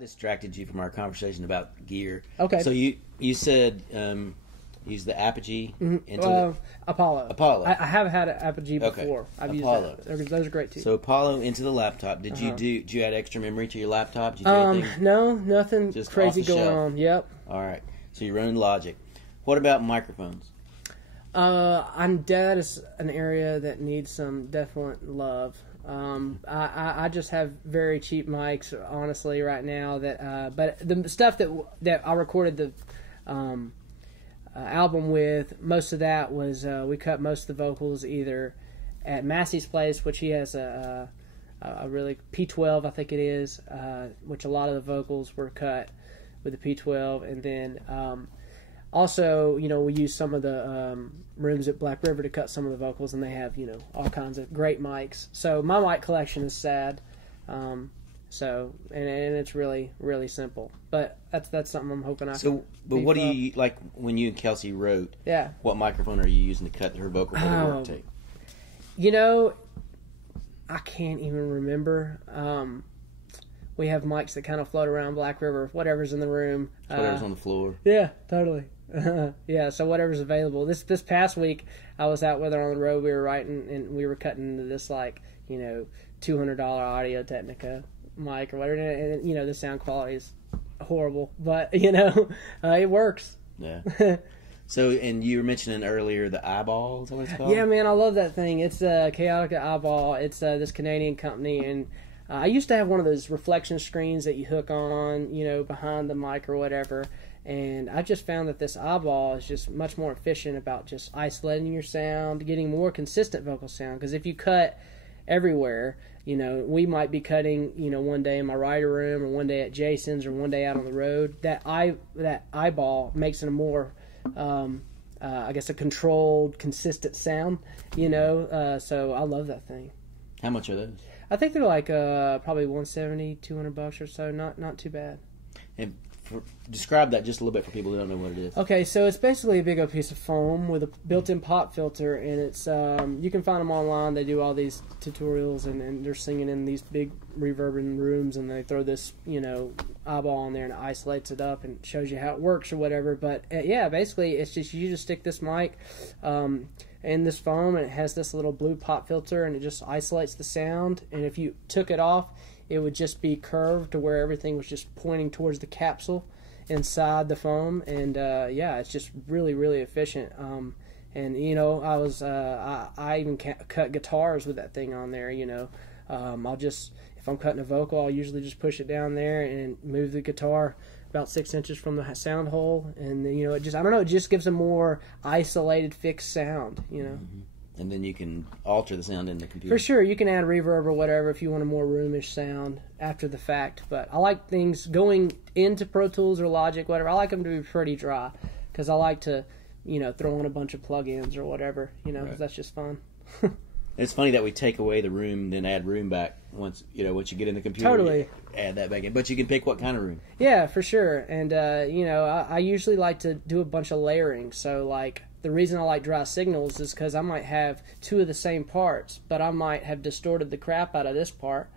distracted you from our conversation about gear. Okay. So you said use the Apogee into Apollo. Apollo. I have had an Apogee before. Okay. I've Apollo. used that. Those are great too. So Apollo into the laptop. Did you add extra memory to your laptop? Did you do anything? No, nothing Just crazy off the going shelf. on. Yep. All right. So you're running Logic. What about microphones? That is an area that needs some definite love. I just have very cheap mics, honestly, right now. But the stuff that I recorded the album with, most of that was we cut most of the vocals either at Massey's place, which he has a really P12, I think it is, which a lot of the vocals were cut with the P12, and then. Also, we use some of the rooms at Black River to cut some of the vocals, and they have, all kinds of great mics. So my mic collection is sad. And it's really, really simple. But that's something I'm hoping I can. But what do you like when you and Kelsey wrote? Yeah. What microphone are you using to cut her vocal for the work tape? I can't even remember. We have mics that kind of float around Black River, whatever's in the room. Whatever's on the floor. Yeah, totally. Yeah, so whatever's available. This past week, I was out with her on the road. We were writing, and we were cutting into this, $200 Audio Technica mic or whatever. And, the sound quality is horrible. But, it works. Yeah. So, and you were mentioning earlier the Eyeball, is that what it's called? Yeah, man, I love that thing. It's Chaotic Eyeball. It's this Canadian company, and I used to have one of those reflection screens that you hook on, behind the mic or whatever. And I just found that this Eyeball is just much more efficient about just isolating your sound, getting more consistent vocal sound. Because if you cut everywhere, we might be cutting, one day in my writer room or one day at Jason's or one day out on the road. That Eyeball makes it a more, I guess, a controlled, consistent sound, So I love that thing. How much are those? I think they're like probably $170, $200 or so. Not too bad. And describe that just a little bit for people who don't know what it is. Okay, so it's basically a big old piece of foam with a built-in pop filter, and it's you can find them online. They do all these tutorials, and they're singing in these big reverbing rooms, and they throw this eyeball on there and it isolates it up and shows you how it works or whatever. But yeah, basically it's just you just stick this mic in this foam, and it has this little blue pop filter, and it just isolates the sound. And if you took it off, it would just be curved to where everything was just pointing towards the capsule inside the foam. And yeah, it's just really, really efficient. And I even cut guitars with that thing on there. I'll just, if I'm cutting a vocal, I'll usually just push it down there and move the guitar about 6 inches from the sound hole, and it just gives a more isolated, fixed sound. Mm-hmm. And then you can alter the sound in the computer. For sure, you can add reverb or whatever if you want a more roomish sound after the fact. But I like things going into Pro Tools or Logic, whatever. I like them to be pretty dry because I like to, throw on a bunch of plugins or whatever. Right. That's just fun. It's funny that we take away the room, then add room back once you get in the computer. Totally. Add that back in, but you can pick what kind of room. Yeah, for sure. And I usually like to do a bunch of layering. So the reason I like dry signals is because I might have two of the same parts, but I might have distorted the crap out of this part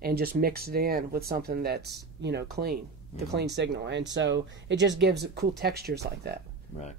and just mixed it in with something that's clean, the clean signal. And so it just gives cool textures like that. Right.